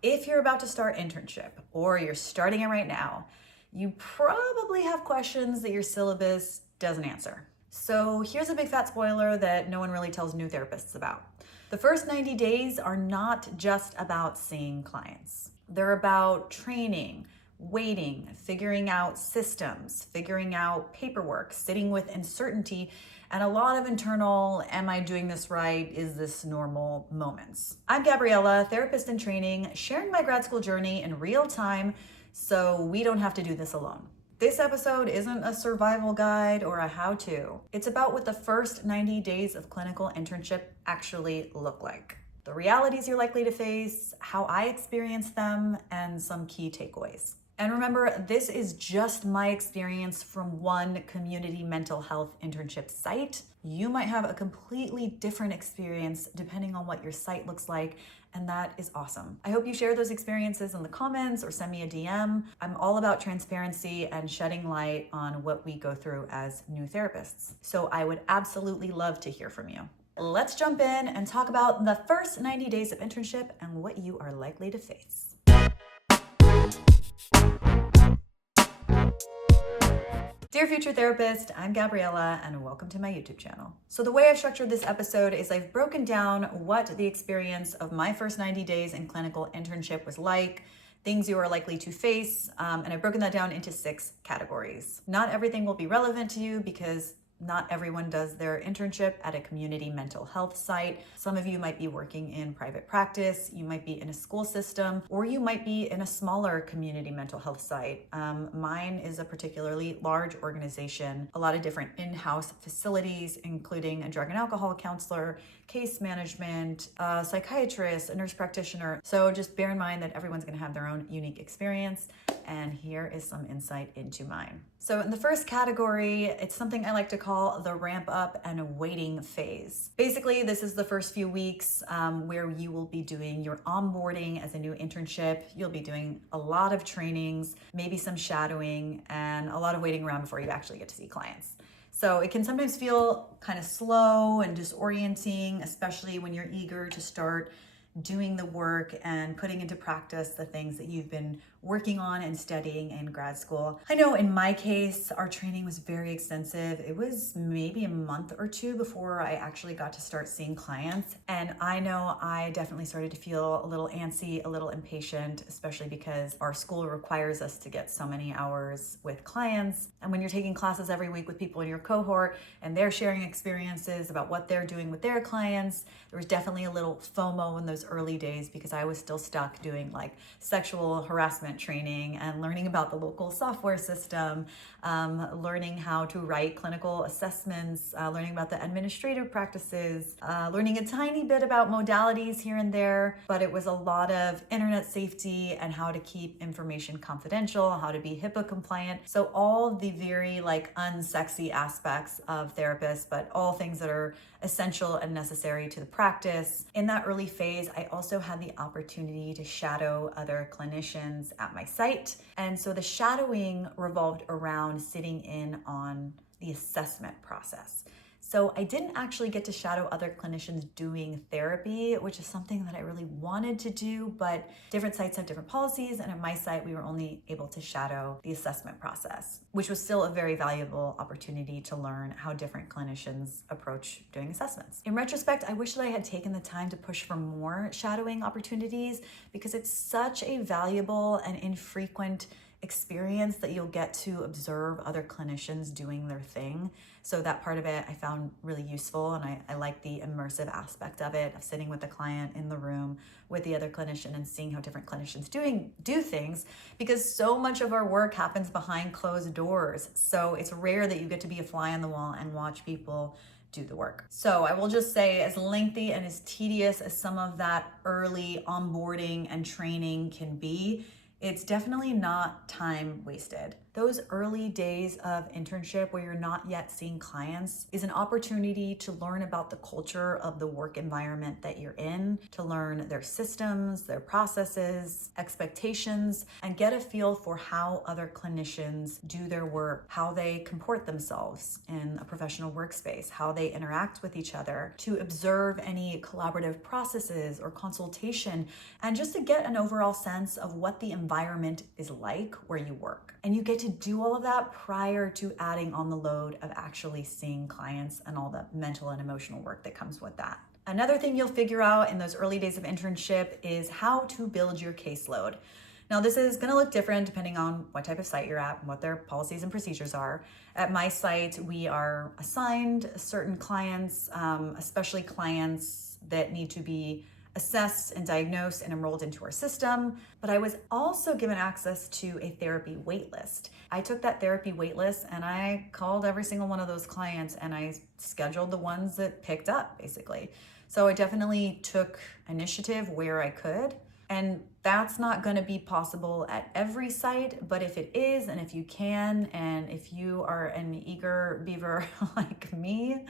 If you're about to start internship or you're starting it right now, you probably have questions that your syllabus doesn't answer. So here's a big fat spoiler that no one really tells new therapists about. The first 90 days are not just about seeing clients. They're about training, waiting, figuring out systems, figuring out paperwork, sitting with uncertainty, and a lot of internal, am I doing this right? Is this normal moments? I'm Gabriella, therapist in training, sharing my grad school journey in real time so we don't have to do this alone. This episode isn't a survival guide or a how-to. It's about what the first 90 days of clinical internship actually look like. The realities you're likely to face, how I experienced them, and some key takeaways. And remember, this is just my experience from one community mental health internship site. You might have a completely different experience depending on what your site looks like, and that is awesome. I hope you share those experiences in the comments or send me a DM. I'm all about transparency and shedding light on what we go through as new therapists. So I would absolutely love to hear from you. Let's jump in and talk about the first 90 days of internship and what you are likely to face. Dear future therapist, I'm Gabriella and welcome to my YouTube channel. So the way I've structured this episode is I've broken down what the experience of my first 90 days in clinical internship was like, things you are likely to face, and I've broken that down into 6 categories. Not everything will be relevant to you because not everyone does their internship at a community mental health site. Some of you might be working in private practice, you might be in a school system, or you might be in a smaller community mental health site. Mine is a particularly large organization, a lot of different in-house facilities, including a drug and alcohol counselor, case management, a psychiatrist, a nurse practitioner. So just bear in mind that everyone's gonna have their own unique experience. And here is some insight into mine. So in the first category, it's something I like to call the ramp up and waiting phase. Basically, this is the first few weeks where you will be doing your onboarding as a new internship. You'll be doing a lot of trainings, maybe some shadowing, and a lot of waiting around before you actually get to see clients. So it can sometimes feel kind of slow and disorienting, especially when you're eager to start doing the work and putting into practice the things that you've been working on and studying in grad school. I know in my case, our training was very extensive. It was maybe a month or 2 before I actually got to start seeing clients. And I know I definitely started to feel a little antsy, a little impatient, especially because our school requires us to get so many hours with clients. And when you're taking classes every week with people in your cohort and they're sharing experiences about what they're doing with their clients, there was definitely a little FOMO in those early days because I was still stuck doing like sexual harassment training and learning about the local software system, learning how to write clinical assessments, learning about the administrative practices, learning a tiny bit about modalities here and there, but it was a lot of internet safety and how to keep information confidential, how to be HIPAA compliant. So all the very like unsexy aspects of therapists, but all things that are essential and necessary to the practice. In that early phase, I also had the opportunity to shadow other clinicians at my site. And so the shadowing revolved around sitting in on the assessment process. So I didn't actually get to shadow other clinicians doing therapy, which is something that I really wanted to do, but different sites have different policies. And at my site, we were only able to shadow the assessment process, which was still a very valuable opportunity to learn how different clinicians approach doing assessments. In retrospect, I wish that I had taken the time to push for more shadowing opportunities because it's such a valuable and infrequent experience that you'll get to observe other clinicians doing their thing. So that part of it I found really useful, and I like the immersive aspect of it, of sitting with the client in the room with the other clinician and seeing how different clinicians do things, because so much of our work happens behind closed doors. So it's rare that you get to be a fly on the wall and watch people do the work. So I will just say, as lengthy and as tedious as some of that early onboarding and training can be, it's definitely not time wasted. Those early days of internship where you're not yet seeing clients is an opportunity to learn about the culture of the work environment that you're in, to learn their systems, their processes, expectations, and get a feel for how other clinicians do their work, how they comport themselves in a professional workspace, how they interact with each other, to observe any collaborative processes or consultation, and just to get an overall sense of what the environment is like where you work. And you get to do all of that prior to adding on the load of actually seeing clients and all the mental and emotional work that comes with that. Another thing you'll figure out in those early days of internship is how to build your caseload. Now, this is going to look different depending on what type of site you're at and what their policies and procedures are. At my site, we are assigned certain clients, especially clients that need to be assessed and diagnosed and enrolled into our system, but I was also given access to a therapy waitlist. I took that therapy waitlist and I called every single one of those clients and I scheduled the ones that picked up, basically. So I definitely took initiative where I could. And that's not going to be possible at every site, but if it is, and if you can, and if you are an eager beaver like me,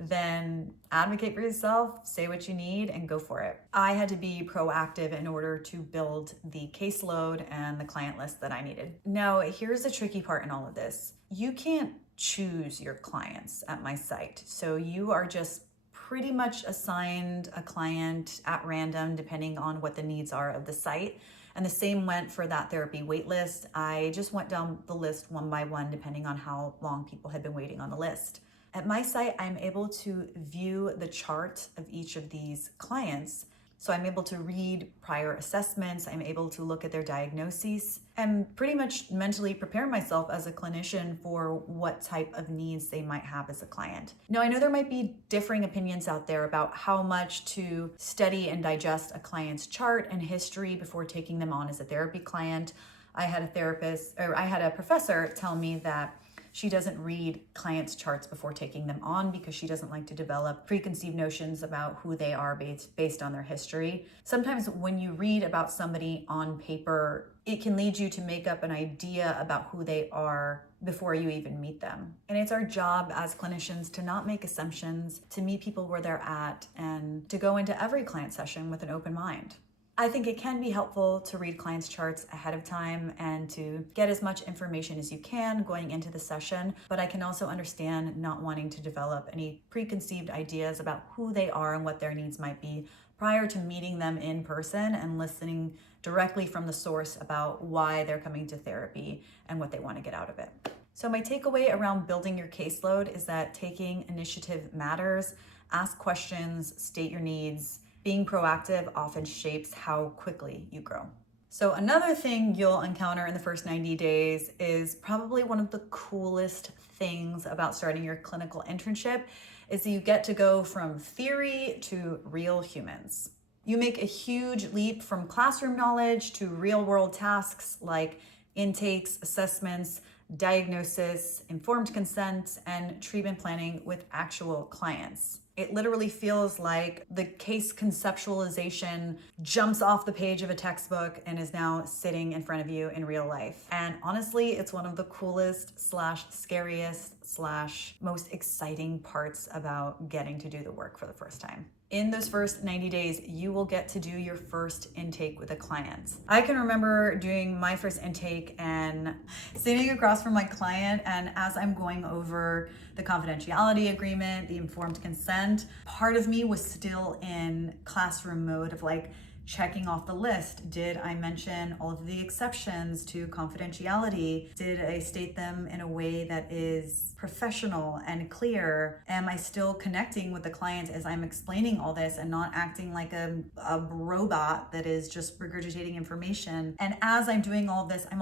then advocate for yourself, say what you need, and go for it. I had to be proactive in order to build the caseload and the client list that I needed. Now, here's the tricky part in all of this. You can't choose your clients at my site. So you are just pretty much assigned a client at random, depending on what the needs are of the site. And the same went for that therapy waitlist. I just went down the list one by one, depending on how long people had been waiting on the list. At my site, I'm able to view the chart of each of these clients. So I'm able to read prior assessments, I'm able to look at their diagnoses, and pretty much mentally prepare myself as a clinician for what type of needs they might have as a client. Now, I know there might be differing opinions out there about how much to study and digest a client's chart and history before taking them on as a therapy client. I had a professor tell me that she doesn't read clients' charts before taking them on because she doesn't like to develop preconceived notions about who they are based on their history. Sometimes when you read about somebody on paper, it can lead you to make up an idea about who they are before you even meet them. And it's our job as clinicians to not make assumptions, to meet people where they're at, and to go into every client session with an open mind. I think it can be helpful to read clients' charts ahead of time and to get as much information as you can going into the session, but I can also understand not wanting to develop any preconceived ideas about who they are and what their needs might be prior to meeting them in person and listening directly from the source about why they're coming to therapy and what they want to get out of it. So my takeaway around building your caseload is that taking initiative matters. Ask questions, state your needs. Being proactive often shapes how quickly you grow. So another thing you'll encounter in the first 90 days is probably one of the coolest things about starting your clinical internship is that you get to go from theory to real humans. You make a huge leap from classroom knowledge to real world tasks like intakes, assessments, diagnosis, informed consent, and treatment planning with actual clients. It literally feels like the case conceptualization jumps off the page of a textbook and is now sitting in front of you in real life. And honestly, it's one of the coolest / scariest / most exciting parts about getting to do the work for the first time. In those first 90 days, you will get to do your first intake with a client. I can remember doing my first intake and sitting across from my client, and as I'm going over the confidentiality agreement, the informed consent, part of me was still in classroom mode of like, checking off the list. Did I mention all of the exceptions to confidentiality? Did I state them in a way that is professional and clear? Am I still connecting with the client as I'm explaining all this and not acting like a robot that is just regurgitating information? And as I'm doing all this, I'm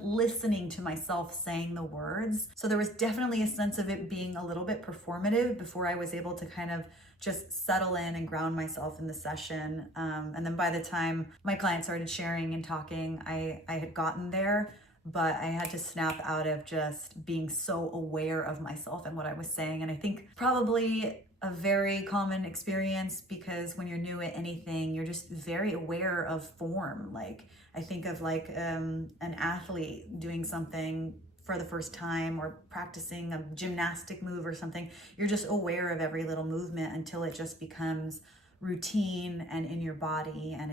listening to myself saying the words. So there was definitely a sense of it being a little bit performative before I was able to kind of just settle in and ground myself in the session. And then by the time my client started sharing and talking, I had gotten there, but I had to snap out of just being so aware of myself and what I was saying. And I think probably a very common experience because when you're new at anything, you're just very aware of form. Like I think of like an athlete doing something for the first time or practicing a gymnastic move or something. You're just aware of every little movement until it just becomes routine and in your body, and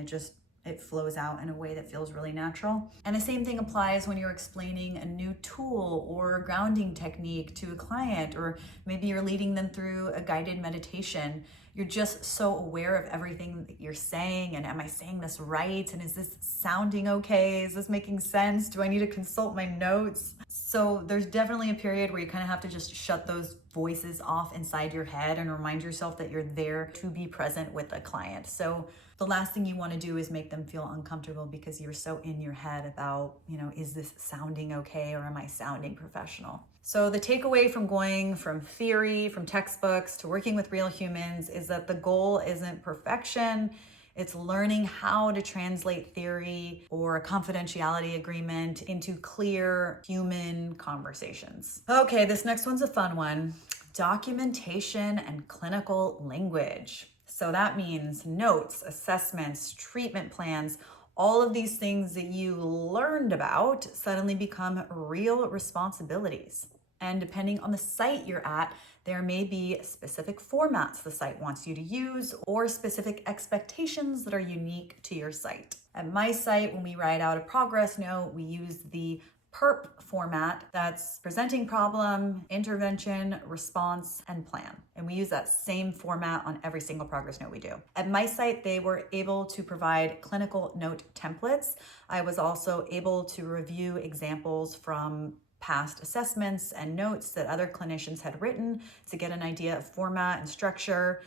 it flows out in a way that feels really natural. And the same thing applies when you're explaining a new tool or grounding technique to a client, or maybe you're leading them through a guided meditation. You're just so aware of everything that you're saying, and am I saying this right? And is this sounding okay? Is this making sense? Do I need to consult my notes? So there's definitely a period where you kind of have to just shut those voices off inside your head and remind yourself that you're there to be present with a client. So the last thing you want to do is make them feel uncomfortable because you're so in your head about, is this sounding okay or am I sounding professional? So the takeaway from going from theory, from textbooks to working with real humans is that the goal isn't perfection. It's learning how to translate theory or a confidentiality agreement into clear human conversations. Okay, this next one's a fun one. Documentation and clinical language. So that means notes, assessments, treatment plans, all of these things that you learned about suddenly become real responsibilities. And depending on the site you're at, there may be specific formats the site wants you to use or specific expectations that are unique to your site. At my site, when we write out a progress note, we use the PERP format. That's presenting problem, intervention, response, and plan. And we use that same format on every single progress note we do. At my site, they were able to provide clinical note templates. I was also able to review examples from past assessments and notes that other clinicians had written to get an idea of format and structure.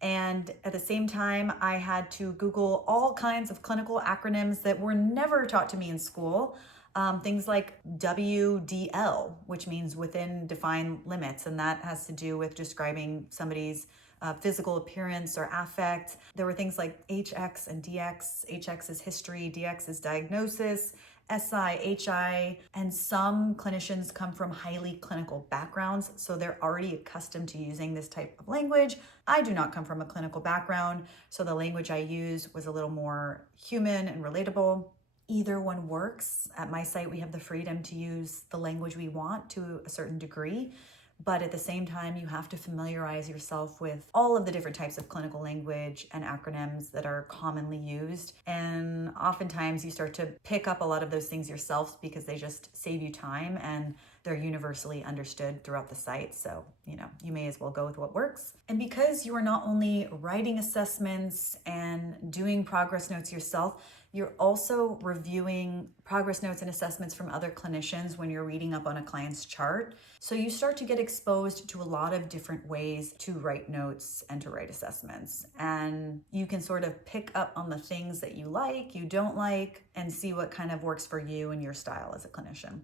And at the same time, I had to Google all kinds of clinical acronyms that were never taught to me in school. Things like WDL, which means within defined limits, and that has to do with describing somebody's physical appearance or affect. There were things like HX and DX. HX is history, DX is diagnosis, SI, HI, and some clinicians come from highly clinical backgrounds, so they're already accustomed to using this type of language. I do not come from a clinical background, so the language I used was a little more human and relatable. Either one works. At my site, we have the freedom to use the language we want to a certain degree, but at the same time, you have to familiarize yourself with all of the different types of clinical language and acronyms that are commonly used. And oftentimes you start to pick up a lot of those things yourself because they just save you time and they're universally understood throughout the site. So, you may as well go with what works. And because you are not only writing assessments and doing progress notes yourself, you're also reviewing progress notes and assessments from other clinicians when you're reading up on a client's chart. So you start to get exposed to a lot of different ways to write notes and to write assessments. And you can sort of pick up on the things that you like, you don't like, and see what kind of works for you and your style as a clinician.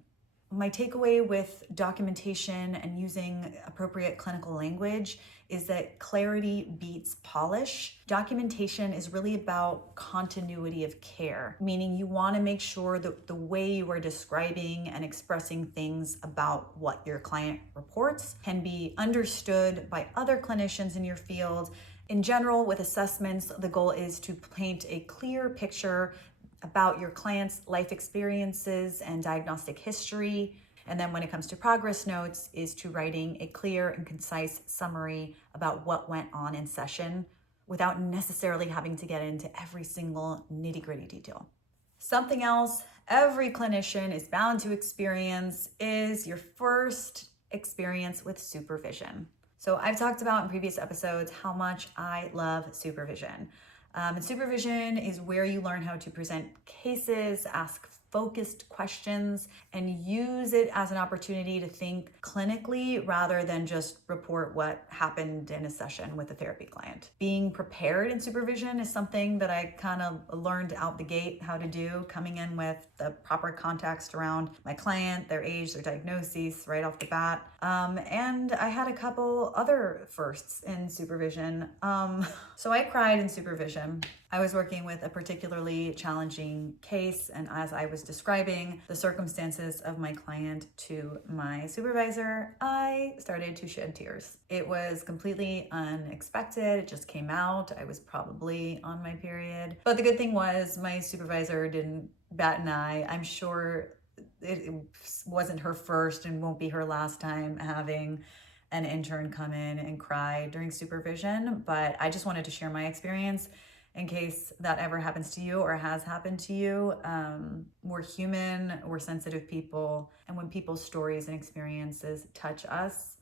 My takeaway with documentation and using appropriate clinical language is that clarity beats polish. Documentation is really about continuity of care, meaning you want to make sure that the way you are describing and expressing things about what your client reports can be understood by other clinicians in your field. In general, with assessments, the goal is to paint a clear picture about your client's life experiences and diagnostic history. And then when it comes to progress notes, is to writing a clear and concise summary about what went on in session without necessarily having to get into every single nitty-gritty detail. Something else every clinician is bound to experience is your first experience with supervision. So I've talked about in previous episodes how much I love supervision. And supervision is where you learn how to present cases, ask focused questions, and use it as an opportunity to think clinically rather than just report what happened in a session with a therapy client. Being prepared in supervision is something that I kind of learned out the gate how to do, coming in with the proper context around my client, their age, their diagnoses right off the bat. And I had a couple other firsts in supervision. So I cried in supervision supervision. I was working with a particularly challenging case, and as I was describing the circumstances of my client to my supervisor, I started to shed tears. It was completely unexpected. It just came out. I was probably on my period. But the good thing was my supervisor didn't bat an eye. I'm sure it wasn't her first and won't be her last time having an intern come in and cry during supervision, but I just wanted to share my experience in case that ever happens to you or has happened to you. We're human, we're sensitive people, and when people's stories and experiences touch us,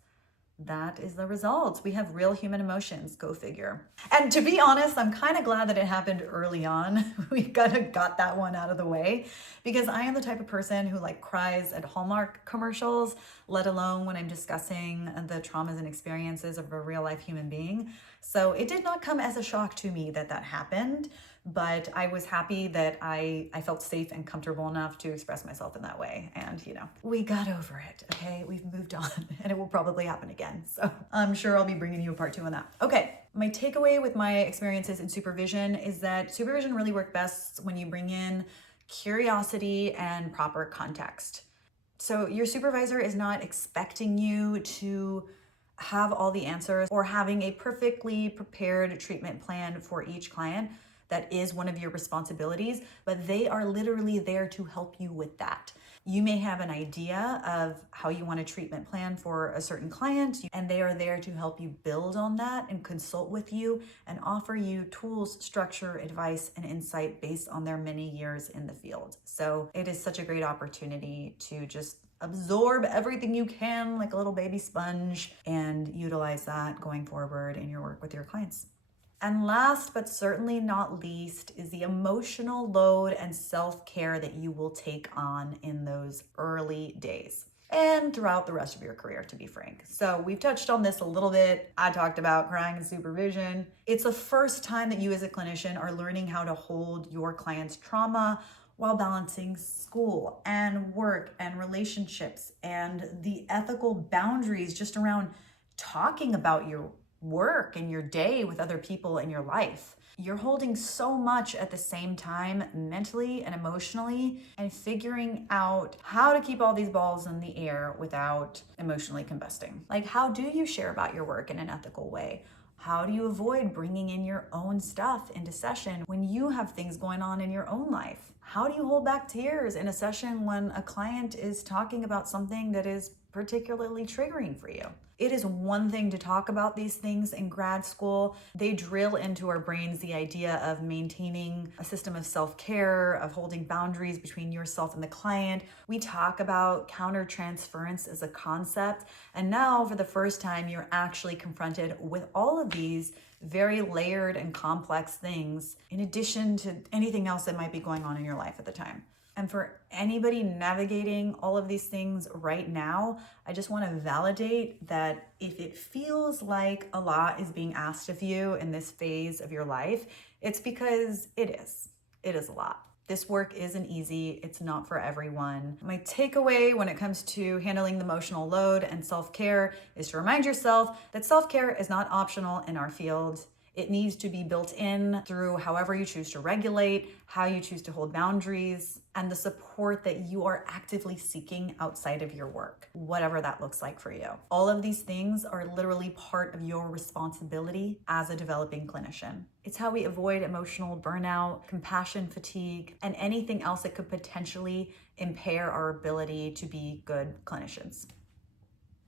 that is the result. We have real human emotions, go figure. And to be honest, I'm kind of glad that it happened early on. We kind of got that one out of the way, because I am the type of person who cries at Hallmark commercials, let alone when I'm discussing the traumas and experiences of a real life human being. So it did not come as a shock to me that that happened, but I was happy that I felt safe and comfortable enough to express myself in that way. And we got over it, okay? We've moved on, and it will probably happen again. So I'm sure I'll be bringing you a part 2 on that. Okay, my takeaway with my experiences in supervision is that supervision really works best when you bring in curiosity and proper context. So your supervisor is not expecting you to have all the answers or having a perfectly prepared treatment plan for each client. That is one of your responsibilities, but they are literally there to help you with that. You may have an idea of how you want a treatment plan for a certain client, and they are there to help you build on that and consult with you and offer you tools, structure, advice, and insight based on their many years in the field. So it is such a great opportunity to just absorb everything you can like a little baby sponge and utilize that going forward in your work with your clients. And last but certainly not least is the emotional load and self-care that you will take on in those early days and throughout the rest of your career, to be frank. So we've touched on this a little bit. I talked about crying in supervision. It's the first time that you as a clinician are learning how to hold your client's trauma while balancing school and work and relationships and the ethical boundaries just around talking about your work and your day with other people in your life. You're holding so much at the same time, mentally and emotionally, and figuring out how to keep all these balls in the air without emotionally combusting. How do you share about your work in an ethical way? How do you avoid bringing in your own stuff into session when you have things going on in your own life? How do you hold back tears in a session when a client is talking about something that is particularly triggering for you? It is one thing to talk about these things in grad school. They drill into our brains the idea of maintaining a system of self-care, of holding boundaries between yourself and the client. We talk about countertransference as a concept. And now, for the first time, you're actually confronted with all of these very layered and complex things, in addition to anything else that might be going on in your life at the time. And for anybody navigating all of these things right now, I just want to validate that if it feels like a lot is being asked of you in this phase of your life, it's because it is. It is a lot. This work isn't easy. It's not for everyone. My takeaway when it comes to handling the emotional load and self-care is to remind yourself that self-care is not optional in our field. It needs to be built in through however you choose to regulate, how you choose to hold boundaries, and the support that you are actively seeking outside of your work, whatever that looks like for you. All of these things are literally part of your responsibility as a developing clinician. It's how we avoid emotional burnout, compassion fatigue, and anything else that could potentially impair our ability to be good clinicians.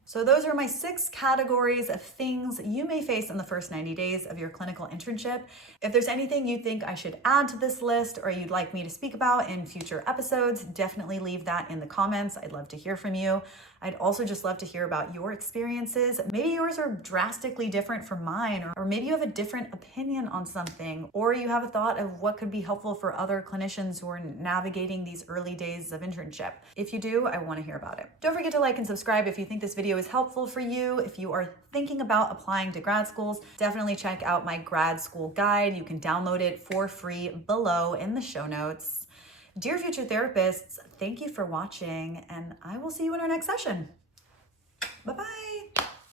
So those are my 6 categories of things you may face in the first 90 days of your clinical internship. If there's anything you think I should add to this list or you'd like me to speak about in future episodes, definitely leave that in the comments. I'd love to hear from you. I'd also just love to hear about your experiences. Maybe yours are drastically different from mine, or maybe you have a different opinion on something, or you have a thought of what could be helpful for other clinicians who are navigating these early days of internship. If you do, I want to hear about it. Don't forget to like and subscribe if you think this video is helpful for you. If you are thinking about applying to grad schools, definitely check out my grad school guide. You can download it for free below in the show notes. Dear future therapists, thank you for watching, and I will see you in our next session. Bye-bye.